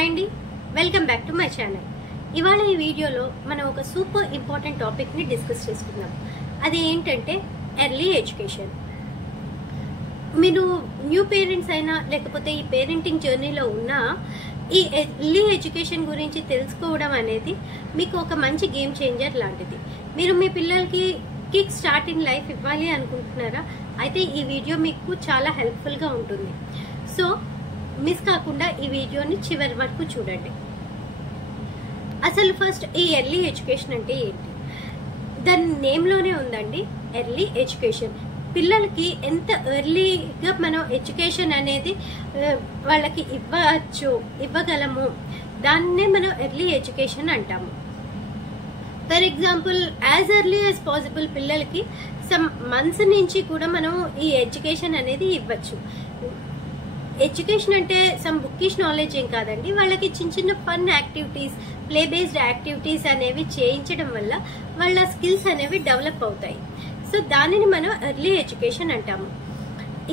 Hi అండి, welcome back to my channel. ఇవాళ ఈ వీడియోలో మనం ఒక సూపర్ ఇంపార్టెంట్ టాపిక్ని డిస్కస్ చేసుకుందాం. అది ఏంటంటే ఎర్లీ ఎడ్యుకేషన్. మీరు న్యూ పేరెంట్స్ అయినా లేకపోతే ఈ పేరెంటింగ్ జర్నీలో ఉన్నా ఈ ఎర్లీ ఎడ్యుకేషన్ గురించి తెలుసుకోవడం అనేది మీకు ఒక మంచి గేమ్ చేంజర్ లాంటిది. మీరు మీ పిల్లలకి కిక్ స్టార్ట్ ఇన్ లైఫ్ ఇవ్వాలి అనుకుంటున్నారా? అయితే ఈ వీడియో మీకు చాలా హెల్ప్ఫుల్గా ఉంటుంది. సో మిస్ కాకుండా ఈ వీడియోని చివరి వరకు చూడండి. అసలు ఫస్ట్ ఈ ఎర్లీ ఎడ్యుకేషన్ అంటే ఏంటి? దాని నేమ్లోనే ఉందండి, ఎర్లీ ఎడ్యుకేషన్. పిల్లలకి ఎంత ఎర్లీగా మనం ఎడ్యుకేషన్ అనేది వాళ్ళకి ఇవ్వగలము, దాన్నే మనం ఎర్లీ ఎడ్యుకేషన్ అంటాము. For example, as early as possible పిల్లలకి సమ్ మంత్స్ నుంచి కూడా మనం ఈ ఎడ్యుకేషన్ అనేది ఇవ్వచ్చు. ఎడ్యుకేషన్ అంటే సమ్ బుక్కిష్ నాలెడ్జ్ ఏం కాదండి, వాళ్ళకి చిన్న చిన్న fun activities, play based activities అనేవి చేయించడం వల్ల వాళ్ళ స్కిల్స్ అనేవి డెవలప్ అవుతాయి. సో దానిని మనం ఎర్లీ ఎడ్యుకేషన్ అంటాము.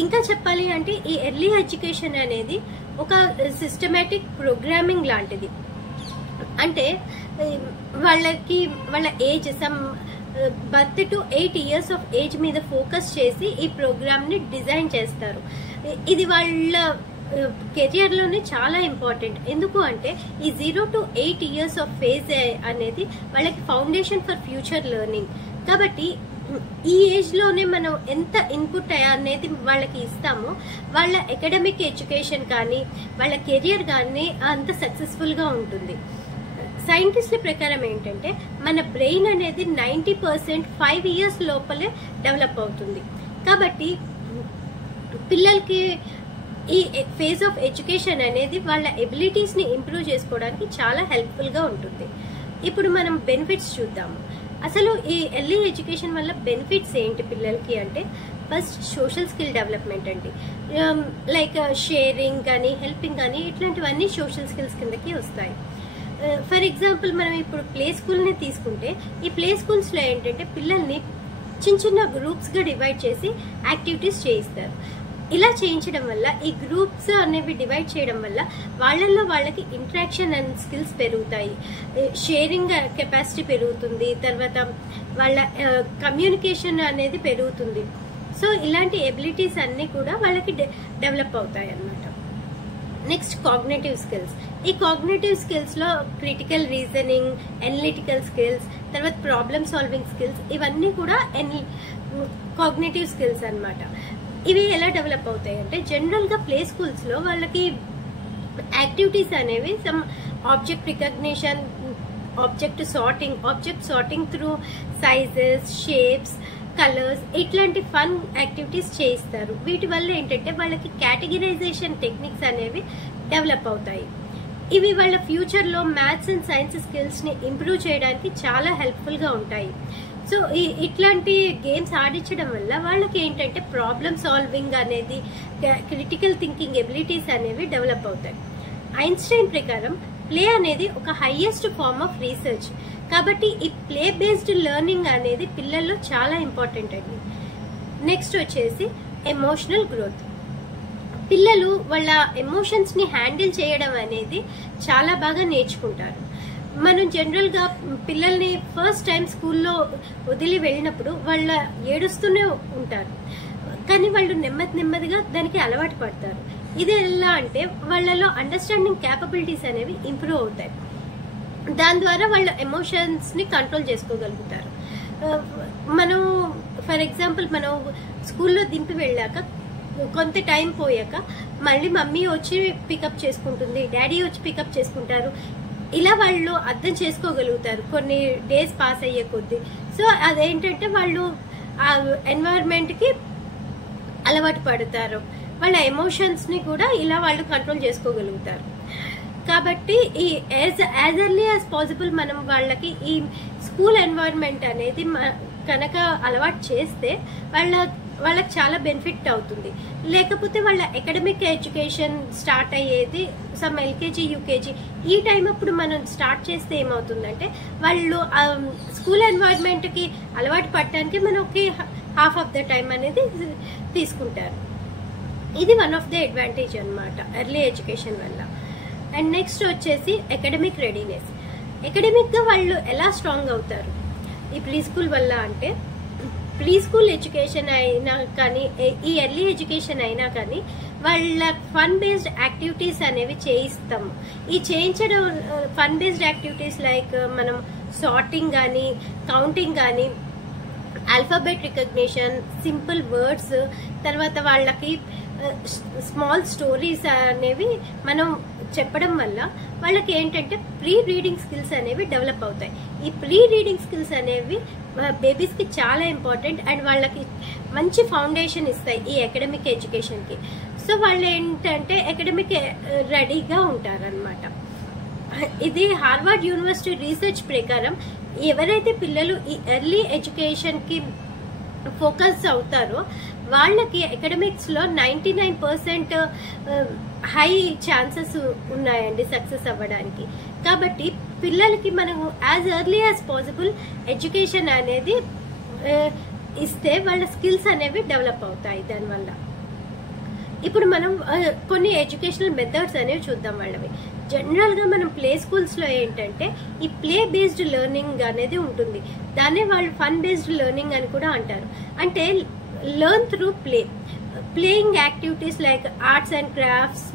ఇంకా చెప్పాలి అంటే ఈ ఎర్లీ ఎడ్యుకేషన్ అనేది ఒక సిస్టమేటిక్ ప్రోగ్రామింగ్ లాంటిది. అంటే వాళ్ళకి వాళ్ళ age some birth to 8 years of age మీద ఫోకస్ చేసి ఈ ప్రోగ్రామ్ ని డిజైన్ చేస్తారు. ఇది వాళ్ళ కెరియర్ లోనే చాలా ఇంపార్టెంట్. ఎందుకు అంటే ఈ 0 to 8 years ఆఫ్ ఫేజ్ అనేది వాళ్ళకి ఫౌండేషన్ ఫర్ ఫ్యూచర్ లెర్నింగ్. కాబట్టి ఈ ఏజ్ లోనే మనం ఎంత ఇన్పుట్ అనేది వాళ్ళకి ఇస్తామో వాళ్ళ అకాడమిక్ ఎడ్యుకేషన్ కానీ వాళ్ళ కెరియర్ కానీ అంత సక్సెస్ఫుల్ గా ఉంటుంది. సైంటిస్టుల ప్రకారం ఏంటంటే మన బ్రెయిన్ అనేది 90% 5 years లోపలే డెవలప్ అవుతుంది. కాబట్టి పిల్లలకి ఈ ఫేజ్ ఆఫ్ ఎడ్యుకేషన్ అనేది వాళ్ళ ఎబిలిటీస్ ని ఇంప్రూవ్ చేసుకోవడానికి చాలా హెల్ప్ఫుల్ గా ఉంటుంది. ఇప్పుడు మనం బెనిఫిట్స్ చూద్దాము. అసలు ఈ ఎర్లీ ఎడ్యుకేషన్ వల్ల బెనిఫిట్స్ ఏంటి పిల్లలకి అంటే, ఫస్ట్ సోషల్ స్కిల్ డెవలప్మెంట్ అండి. లైక్ షేరింగ్ కానీ హెల్పింగ్ కానీ ఇట్లాంటివన్నీ సోషల్ స్కిల్స్ కిందకి వస్తాయి. ఫర్ ఎగ్జాంపుల్, మనం ఇప్పుడు ప్లే స్కూల్ని తీసుకుంటే ఈ ప్లే స్కూల్స్లో ఏంటంటే పిల్లల్ని చిన్న చిన్న గ్రూప్స్గా డివైడ్ చేసి యాక్టివిటీస్ చేయిస్తారు. ఇలా చేయించడం వల్ల ఈ గ్రూప్స్ అనేవి డివైడ్ చేయడం వల్ల వాళ్ళకి ఇంటరాక్షన్ అండ్ స్కిల్స్ పెరుగుతాయి, షేరింగ్ కెపాసిటీ పెరుగుతుంది, తర్వాత వాళ్ళ కమ్యూనికేషన్ అనేది పెరుగుతుంది. సో ఇలాంటి ఎబిలిటీస్ అన్నీ కూడా వాళ్ళకి డెవలప్ అవుతాయి అన్నమాట. Next cognitive skills. ఈ కాగ్నేటివ్ స్కిల్స్ లో క్రిటికల్ రీజనింగ్, అనలిటికల్ స్కిల్స్, తర్వాత ప్రాబ్లమ్ సాల్వింగ్ స్కిల్స్, ఇవన్నీ కూడా కాగ్నేటివ్ స్కిల్స్ అన్నమాట. ఇవి ఎలా డెవలప్ అవుతాయి అంటే, జనరల్ గా ప్లే స్కూల్స్ లో వాళ్ళకి యాక్టివిటీస్ అనేవి some object recognition, object sorting through sizes, shapes, colours, ఇట్లాంటి ఫన్ యాక్టివిటీస్ చేయిస్తారు. వీటి వల్ల ఏంటంటే వాళ్ళకి కేటగిరైజేషన్ టెక్నిక్స్ అనేవి డెవలప్ అవుతాయి. ఇవి వాళ్ళ ఫ్యూచర్ లో మ్యాథ్స్ అండ్ సైన్స్ స్కిల్స్ ని ఇంప్రూవ్ చేయడానికి చాలా హెల్ప్ఫుల్ గా ఉంటాయి. సో ఇట్లాంటి గేమ్స్ ఆడించడం వల్ల వాళ్ళకి ఏంటంటే ప్రాబ్లమ్ సాల్వింగ్ అనేది, క్రిటికల్ థింకింగ్ ఎబిలిటీస్ అనేవి డెవలప్ అవుతాయి. ఐన్స్టైన్ ప్రకారం ప్లే అనేది ఒక హైయెస్ట్ ఫార్మ్ ఆఫ్ రీసెర్చ్. కాబట్టి ఈ ప్లే బేస్డ్ లెర్నింగ్ అనేది పిల్లల్లో చాలా ఇంపార్టెంట్ అండి. నెక్స్ట్ వచ్చేసి ఎమోషనల్ గ్రోత్. పిల్లలు వాళ్ళ ఎమోషన్స్ ని హ్యాండిల్ చేయడం అనేది చాలా బాగా నేర్చుకుంటారు. మనం జనరల్ గా పిల్లల్ని ఫస్ట్ టైం స్కూల్లో వదిలి వెళ్ళినప్పుడు వాళ్ళ ఏడుస్తూనే ఉంటారు, కానీ వాళ్ళు నెమ్మదిగా దానికి అలవాటు పడతారు. ఇది ఎలా అంటే వాళ్ళలో అండర్స్టాండింగ్ క్యాపబిలిటీస్ అనేవి ఇంప్రూవ్ అవుతాయి. దాని ద్వారా వాళ్ళ ఎమోషన్స్ ని కంట్రోల్ చేసుకోగలుగుతారు. మనం ఫర్ ఎగ్జాంపుల్, మనం స్కూల్లో దింపి వెళ్ళాక కొంత టైం పోయాక మళ్ళీ మమ్మీ వచ్చి పికప్ చేసుకుంటుంది, డాడీ వచ్చి పికప్ చేసుకుంటారు. ఇలా వాళ్ళు అర్థం చేసుకోగలుగుతారు కొన్ని డేస్ పాస్ అయ్యే కొద్దీ. సో అదేంటంటే వాళ్ళు ఆ ఎన్వైరన్మెంట్ కి అలవాటు పడతారు. వాళ్ళ ఎమోషన్స్ ని కూడా ఇలా వాళ్ళు కంట్రోల్ చేసుకోగలుగుతారు. కాబట్టి ఈ యాజ్ ఎర్లీ యాజ్ పాసిబుల్ మనం వాళ్ళకి ఈ స్కూల్ ఎన్వైరన్మెంట్ అనేది కనుక అలవాటు చేస్తే వాళ్ళకి చాలా బెనిఫిట్ అవుతుంది. లేకపోతే వాళ్ళ అకాడమిక్ ఎడ్యుకేషన్ స్టార్ట్ అయ్యేది సమ్ ఎల్కేజీ, యూకేజీ ఈ టైం అప్పుడు మనం స్టార్ట్ చేస్తే ఏమవుతుందంటే వాళ్ళు స్కూల్ ఎన్వైరన్మెంట్ కి అలవాటు పడటానికి మనకి హాఫ్ ఆఫ్ ద టైం అనేది తీసుకుంటారు. ఇది వన్ ఆఫ్ ద అడ్వాంటేజ్ అన్నమాట ఎర్లీ ఎడ్యుకేషన్ వల్ల. అండ్ నెక్స్ట్ వచ్చేసి అకాడమిక్ రెడీనెస్. అకాడమిక్గా వాళ్ళు ఎలా స్ట్రాంగ్ అవుతారు ఈ ప్రీ స్కూల్ వల్ల అంటే, ప్రీ స్కూల్ ఎడ్యుకేషన్ అయినా కానీ ఈ ఎర్లీ ఎడ్యుకేషన్ అయినా కానీ వాళ్ళ ఫన్ బేస్డ్ యాక్టివిటీస్ అనేవి చేయిస్తాము. ఈ చేయించడం ఫన్ బేస్డ్ యాక్టివిటీస్ లైక్ మనం సార్టింగ్ కానీ, కౌంటింగ్ కానీ, ఆల్ఫాబెట్ రికగ్నిషన్, సింపుల్ వర్డ్స్, తర్వాత వాళ్ళకి స్మాల్ స్టోరీస్ అనేవి మనం చెప్పడం వల్ల వాళ్ళకి ఏంటంటే ప్రీ రీడింగ్ స్కిల్స్ అనేవి డెవలప్ అవుతాయి. ఈ ప్రీ రీడింగ్ స్కిల్స్ అనేవి బేబీస్కి చాలా ఇంపార్టెంట్ అండ్ వాళ్ళకి మంచి ఫౌండేషన్ ఇస్తాయి ఈ అకాడమిక్ ఎడ్యుకేషన్కి. సో వాళ్ళు ఏంటంటే అకాడమిక్ రెడీగా ఉంటారనమాట. ఇది హార్వర్డ్ యూనివర్సిటీ రీసెర్చ్ ప్రకారం ఎవరైతే పిల్లలు ఈ ఎర్లీ ఎడ్యుకేషన్కి ఫోకస్ అవుతారో వాళ్ళకి అకాడమిక్స్లో 99% హై ఛాన్సెస్ ఉన్నాయండి సక్సెస్ అవ్వడానికి. కాబట్టి పిల్లలకి మనము as early as possible education అనేది ఇస్తే వాళ్ళ స్కిల్స్ అనేవి డెవలప్ అవుతాయి దానివల్ల. ఇప్పుడు మనం కొన్ని ఎడ్యుకేషనల్ మెథడ్స్ అనేవి చూద్దాం వాళ్ళవి. జనరల్గా మనం ప్లే స్కూల్స్లో ఏంటంటే ఈ ప్లే బేస్డ్ లెర్నింగ్ అనేది ఉంటుంది. దాన్నే వాళ్ళు ఫన్ బేస్డ్ లెర్నింగ్ అని కూడా అంటారు. అంటే learn through play, playing activities like arts and crafts,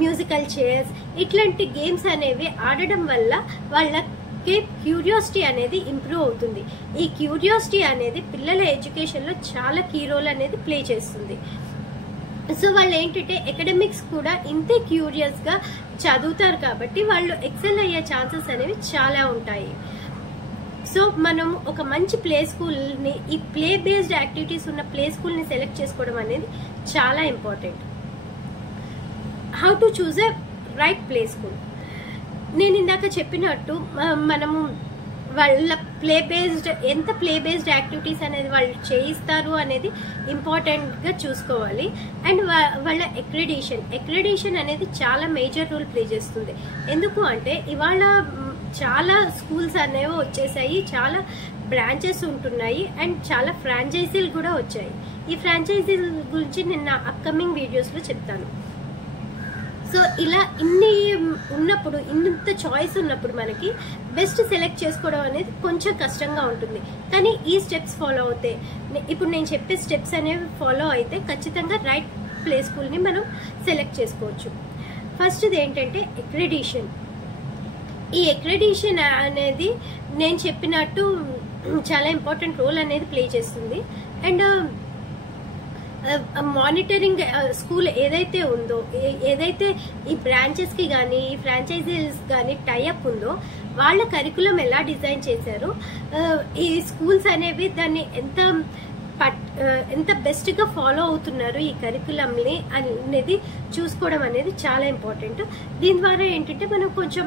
musical chairs, ఇట్లాంటి గేమ్స్ అనేవి ఆడడం వల్ల వాళ్ళకి క్యూరియాసిటీ అనేది ఇంప్రూవ్ అవుతుంది. ఈ క్యూరియాసిటీ అనేది పిల్లల ఎడ్యుకేషన్లో చాలా కీ రోల్ అనేది ప్లే చేస్తుంది. సో వాళ్ళు ఏంటంటే అకాడమిక్స్ కూడా ఇంతే క్యూరియస్గా చదువుతారు కాబట్టి వాళ్ళు ఎక్సెల్ అయ్యే ఛాన్సెస్ అనేవి చాలా ఉంటాయి. సో మనం ఒక మంచి ప్లే స్కూల్ని, ఈ ప్లే బేస్డ్ యాక్టివిటీస్ ఉన్న ప్లే స్కూల్ని సెలెక్ట్ చేసుకోవడం అనేది చాలా important. How to choose a right play school. నేను ఇందాక చెప్పినట్టు మనము వాళ్ళ ఎంత ప్లే బేస్డ్ యాక్టివిటీస్ అనేది వాళ్ళు చేయిస్తారు అనేది ఇంపార్టెంట్గా చూసుకోవాలి. అండ్ వాళ్ళ అక్రెడిషన్ అనేది చాలా మేజర్ రోల్ ప్లే చేస్తుంది. ఎందుకు అంటే ఇవాళ చాలా స్కూల్స్ అనేవి వచ్చేసాయి, చాలా బ్రాంచెస్ ఉంటున్నాయి అండ్ చాలా ఫ్రాంచైజీలు కూడా వచ్చాయి. ఈ ఫ్రాంచైజీల గురించి నిన్న అప్కమింగ్ వీడియోస్లో చెప్తాను. సో ఇలా ఇన్ని ఉన్నప్పుడు, ఇంత చాయిస్ ఉన్నప్పుడు మనకి బెస్ట్ సెలెక్ట్ చేసుకోవడం అనేది కొంచెం కష్టంగా ఉంటుంది. కానీ ఈ స్టెప్స్ ఫాలో అవుతే, ఇప్పుడు నేను చెప్పే స్టెప్స్ అనేవి ఫాలో అయితే ఖచ్చితంగా రైట్ ప్లే స్కూల్ని మనం సెలెక్ట్ చేసుకోవచ్చు. ఫస్ట్ది ఏంటంటే అక్రెడిషన్. ఈ అక్రెడిషన్ అనేది నేను చెప్పినట్టు చాలా ఇంపార్టెంట్ రోల్ అనేది ప్లే చేస్తుంది. అండ్ మానిటరింగ్ స్కూల్ ఏదైతే ఉందో, ఏదైతే ఈ బ్రాంచెస్కి కానీ ఈ ఫ్రాంచైజీస్ కానీ టైఅప్ ఉందో వాళ్ళ కరికులం ఎలా డిజైన్ చేశారో, ఈ స్కూల్స్ అనేవి దాన్ని ఎంత బెస్ట్గా ఫాలో అవుతున్నారు ఈ కరికులంని అనేది చూసుకోవడం అనేది చాలా ఇంపార్టెంట్. దీని ద్వారా ఏంటంటే మనం కొంచెం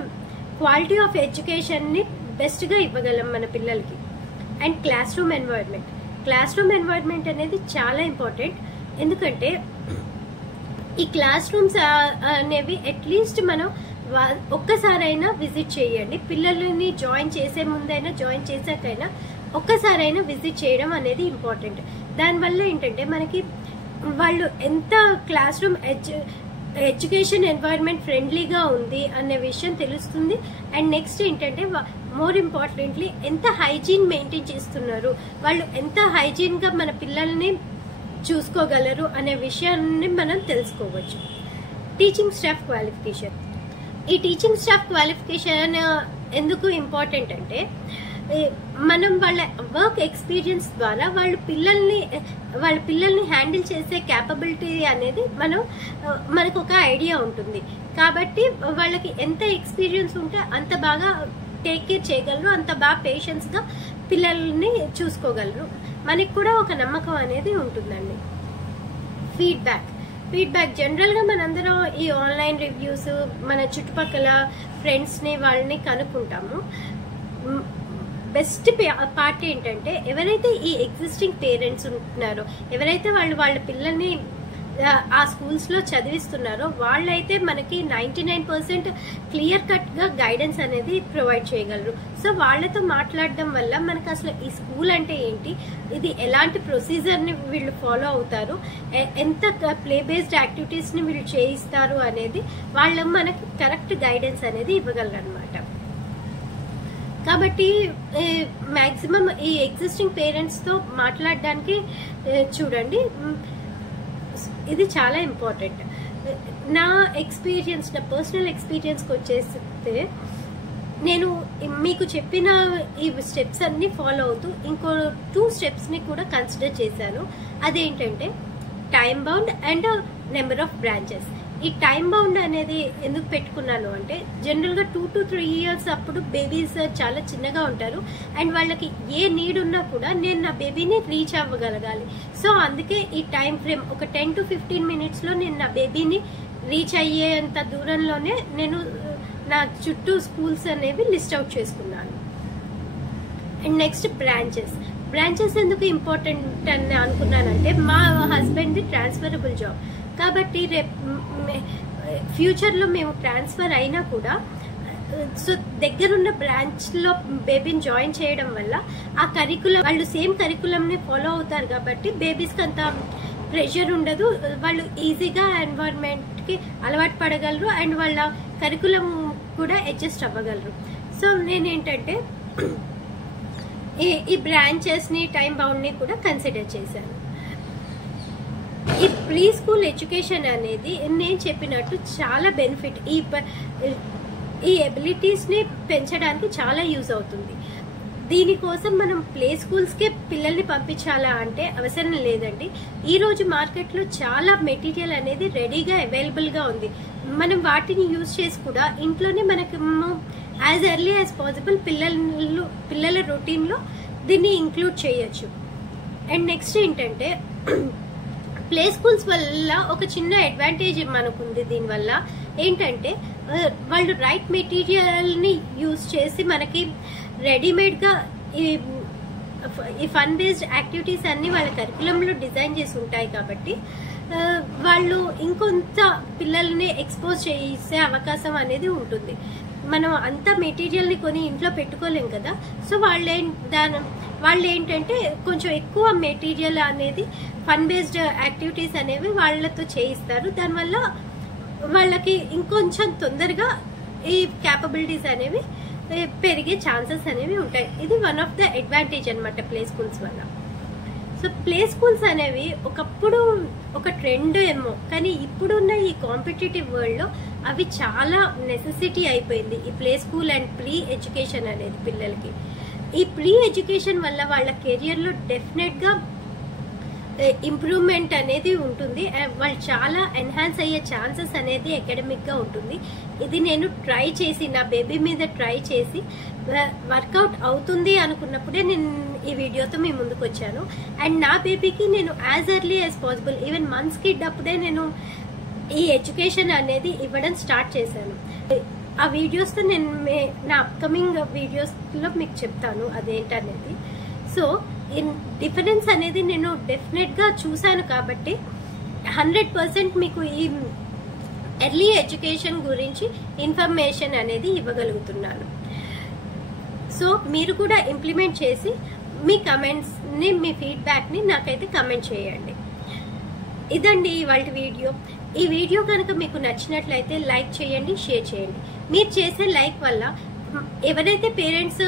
క్వాలిటీ ఆఫ్ ఎడ్యుకేషన్ని బెస్ట్గా ఇవ్వగలం మన పిల్లలకి. అండ్ క్లాస్ రూమ్ ఎన్వైర్న్మెంట్ అనేది చాలా ఇంపార్టెంట్. ఎందుకంటే ఈ క్లాస్ రూమ్స్ అనేవి అట్లీస్ట్ మనం ఒక్కసారైనా విజిట్ చేయండి. పిల్లల్ని జాయిన్ చేసే ముందైనా, జాయిన్ చేశాకైనా ఒక్కసారైనా విజిట్ చేయడం అనేది ఇంపార్టెంట్. దానివల్ల ఏంటంటే మనకి వాళ్ళు ఎంత క్లాస్ రూమ్ ఎడ్యుకేషన్ ఎన్వైర్న్మెంట్ ఫ్రెండ్లీగా ఉంది అనే విషయం తెలుస్తుంది. అండ్ నెక్స్ట్ ఏంటంటే మోర్ ఇంపార్టెంట్లీ ఎంత హైజీన్ మెయింటైన్ చేస్తున్నారు, వాళ్ళు ఎంత హైజీన్గా మన పిల్లల్ని చూసుకోగలరు అనే విషయాన్ని మనం తెలుసుకోవచ్చు. Teaching staff qualification. ఈ టీచింగ్ స్టాఫ్ క్వాలిఫికేషన్ ఎందుకు ఇంపార్టెంట్ అంటే మనం వాళ్ళ వర్క్ ఎక్స్పీరియన్స్ ద్వారా వాళ్ళ పిల్లల్ని హ్యాండిల్ చేసే క్యాపబిలిటీ అనేది మనకు ఒక ఐడియా ఉంటుంది. కాబట్టి వాళ్ళకి ఎంత ఎక్స్పీరియన్స్ ఉంటే అంత బాగా టేక్ కేర్ చేయగలరు, అంత బాగా పేషెన్స్గా పిల్లల్ని చూసుకోగలరు. మనకి కూడా ఒక నమ్మకం అనేది ఉంటుందండి. ఫీడ్బ్యాక్ జనరల్గా మనందరం ఈ ఆన్లైన్ రివ్యూస్, మన చుట్టుపక్కల ఫ్రెండ్స్ని వాళ్ళని కనుక్కుంటాము. బెస్ట్ పార్ట్ ఏంటంటే ఎవరైతే ఈ ఎగ్జిస్టింగ్ పేరెంట్స్ ఉంటున్నారో, ఎవరైతే వాళ్ళ పిల్లల్ని ఆ స్కూల్స్లో చదివిస్తున్నారో వాళ్ళైతే మనకి 99% క్లియర్ కట్గా గైడెన్స్ అనేది ప్రొవైడ్ చేయగలరు. సో వాళ్ళతో మాట్లాడడం వల్ల మనకు అసలు ఈ స్కూల్ అంటే ఏంటి, ఇది ఎలాంటి ప్రొసీజర్ని వీళ్ళు ఫాలో అవుతారు, ఎంత ప్లే బేస్డ్ యాక్టివిటీస్ని వీళ్ళు చేయిస్తారు అనేది వాళ్ళు మనకి కరెక్ట్ గైడెన్స్ అనేది ఇవ్వగలరు అనమాట. కాబట్టి మ్యాక్సిమం ఈ ఎగ్జిస్టింగ్ పేరెంట్స్తో మాట్లాడడానికి చూడండి, ఇది చాలా ఇంపార్టెంట్. నా ఎక్స్పీరియన్స్, నా పర్సనల్ ఎక్స్పీరియన్స్కి వచ్చేస్తే నేను మీకు చెప్పిన ఈ స్టెప్స్ అన్ని ఫాలో అవుతూ ఇంకో 2 స్టెప్స్ని కూడా కన్సిడర్ చేశాను. అదేంటంటే time bound and number of branches. ఈ టైం బౌండ్ అనేది ఎందుకు పెట్టుకున్నాను అంటే జనరల్గా 2 to 3 years అప్పుడు బేబీస్ చాలా చిన్నగా ఉంటారు అండ్ వాళ్ళకి ఏ నీడ్ ఉన్నా కూడా నేను నా బేబీని రీచ్ అవ్వగలగాలి. సో అందుకే ఈ టైం ఫ్రేమ్ ఒక 10 to 15 minutesలో నేను నా బేబీని రీచ్ అయ్యేంత దూరంలోనే నేను నా చుట్టూ స్కూల్స్ అనేవి లిస్ట్ అవుట్ చేసుకున్నాను. అండ్ నెక్స్ట్ బ్రాంచెస్ ఎందుకు ఇంపార్టెంట్ అని అనుకున్నానంటే మా హస్బెండ్ది ట్రాన్స్ఫరబుల్ జాబ్ కాబట్టి రేపు ఫ్యూచర్లో మేము ట్రాన్స్ఫర్ అయినా కూడా సో దగ్గరున్న బ్రాంచ్లో బేబీని జాయిన్ చేయడం వల్ల ఆ కరికులం వాళ్ళు సేమ్ కరికులంని ఫాలో అవుతారు కాబట్టి బేబీస్కి అంత ప్రెషర్ ఉండదు, వాళ్ళు ఈజీగా ఎన్వైరన్మెంట్కి అలవాటు పడగలరు అండ్ వాళ్ళ కరికులం కూడా అడ్జస్ట్ అవ్వగలరు. సో నేనేంటంటే ఈ బ్రాంచెస్ని టైం బౌండ్ని కూడా కన్సిడర్ చేశాను. ఈ ప్రీ స్కూల్ ఎడ్యుకేషన్ అనేది నేను చెప్పినట్టు చాలా బెనిఫిట్, ఈ ఎబిలిటీస్ని పెంచడానికి చాలా యూజ్ అవుతుంది. దీనికోసం మనం ప్లే స్కూల్స్కే పిల్లల్ని పంపించాలా అంటే అవసరం లేదండి. ఈరోజు మార్కెట్లో చాలా మెటీరియల్ అనేది రెడీగా అవైలబుల్గా ఉంది. మనం వాటిని యూజ్ చేసి కూడా ఇంట్లోనే మనకి యాజ్ ఎర్లీ యాజ్ పాసిబుల్ పిల్లల రొటీన్లో దీన్ని ఇంక్లూడ్ చేయొచ్చు. అండ్ నెక్స్ట్ ఏంటంటే ప్లే స్కూల్స్ వల్ల ఒక చిన్న అడ్వాంటేజ్ మనకుంది. దీనివల్ల ఏంటంటే వాళ్ళు రైట్ మెటీరియల్ని యూజ్ చేసి మనకి రెడీమేడ్గా ఈ ఫన్ బేస్డ్ యాక్టివిటీస్ అన్ని వాళ్ళ కరికులంలో డిజైన్ చేసి ఉంటాయి కాబట్టి వాళ్ళు ఇంకొంత పిల్లల్ని ఎక్స్పోజ్ చేసే అవకాశం అనేది ఉంటుంది. మనం అంత మెటీరియల్ని కొని ఇంట్లో పెట్టుకోలేం కదా. సో వాళ్ళు ఏంటంటే కొంచెం ఎక్కువ మెటీరియల్ అనేది ఫన్ బేస్డ్ యాక్టివిటీస్ అనేవి వాళ్ళతో చేయిస్తారు. దానివల్ల వాళ్ళకి ఇంకొంచెం తొందరగా ఈ క్యాపబిలిటీస్ అనేవి పెరిగే ఛాన్సెస్ అనేవి ఉంటాయి. ఇది వన్ ఆఫ్ ద అడ్వాంటేజ్ అనమాట ప్లే స్కూల్స్ వల్ల. సో ప్లే స్కూల్స్ అనేవి ఒకప్పుడు ఒక ట్రెండ్ ఏమో, కానీ ఇప్పుడున్న ఈ కాంపిటేటివ్ వరల్డ్లో అవి చాలా నెసెసిటీ అయిపోయింది. ఈ play school and pre education అనేది పిల్లలకి. ఈ ప్రీ ఎడ్యుకేషన్ వల్ల వాళ్ళ కెరియర్లో డెఫినెట్గా ఇంప్రూవ్మెంట్ అనేది ఉంటుంది. వాళ్ళు చాలా ఎన్హాన్స్ అయ్యే ఛాన్సెస్ అనేది అకాడమిక్గా ఉంటుంది. ఇది నేను ట్రై చేసి నా బేబీ మీద ట్రై చేసి వర్కౌట్ అవుతుంది అనుకున్నప్పుడే నేను ఈ వీడియోతో మీ ముందుకు వచ్చాను. అండ్ నా బేబీకి నేను as early as possible even months kid అప్పుడే నేను ఈ ఎడ్యుకేషన్ అనేది ఇవ్వడం స్టార్ట్ చేశాను. ఆ వీడియోస్తో నేను నా అప్కమింగ్ వీడియోస్లో మీకు చెప్తాను అదేంటనేది. సో డిఫరెన్స్ అనేది నేను డెఫినెట్గా చూశాను కాబట్టి 100% మీకు ఈ ఎర్లీ ఎడ్యుకేషన్ గురించి ఇన్ఫర్మేషన్ అనేది ఇవ్వగలుగుతున్నాను. సో మీరు కూడా ఇంప్లిమెంట్ చేసి మీ కమెంట్స్ని, మీ ఫీడ్బ్యాక్ని నాకైతే కమెంట్ చేయండి. ఇదండి ఇవాళ వీడియో. ఈ వీడియో కనుక మీకు నచ్చినట్లయితే లైక్ చేయండి, షేర్ చేయండి. మీరు చేసే లైక్ వల్ల ఎవరైతే పేరెంట్స్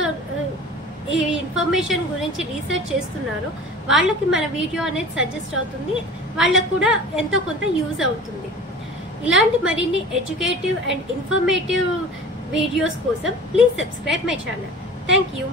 ఈ ఇన్ఫర్మేషన్ గురించి రీసెర్చ్ చేస్తున్నారో వాళ్ళకి మన వీడియో అనేది సజెస్ట్ అవుతుంది, వాళ్ళకు కూడా ఎంతో కొంత యూజ్ అవుతుంది. ఇలాంటి మరిన్ని ఎడ్యుకేటివ్ అండ్ ఇన్ఫర్మేటివ్ వీడియోస్ కోసం please subscribe my channel. Thank you.